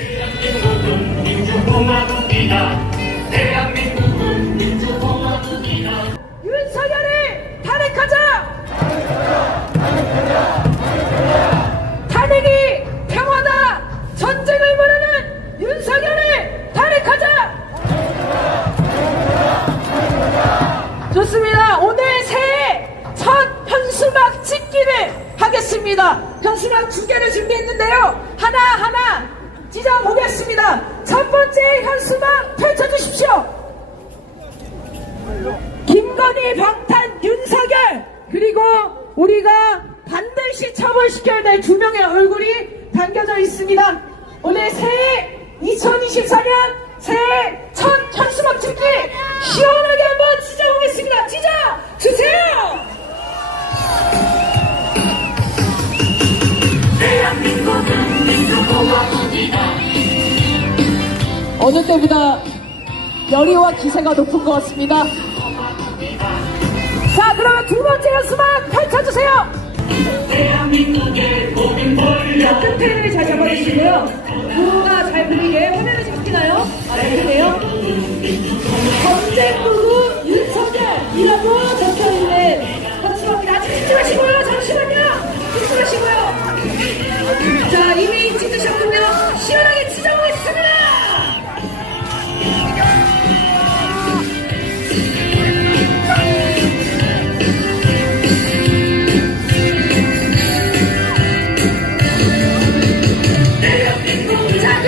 대한민국은 민주공화국이다. 대한민국은 민주공화국이다. 윤석열을 탄핵하자! 탄핵이 평화다! 전쟁을 모르는 윤석열을 탄핵하자! 좋습니다. 오늘 새해 첫 현수막 찍기를 하겠습니다. 현수막 두 개를 준비했는데요. 하나 하나 찢어보겠습니다. 첫 현수막 펼쳐주십시오. 김건희 방탄 윤석열 그리고 우리가 반드시 처벌시켜야 될 두 명의 얼굴이 담겨져 있습니다. 오늘 새해 2024년 새해 첫 현수막 찍기 시원 어느 때보다 열의와 기세가 높은 것 같습니다. 자, 그러면 두 번째 연수막 펼쳐주세요. 권력 끝에를 잘 잡아주시고요. 구호가 잘 들리게 화면에 찍히나요? 아, 잘 들리네요. 전쟁부구 윤석열이라고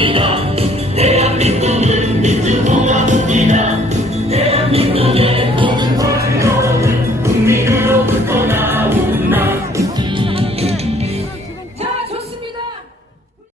Freedom.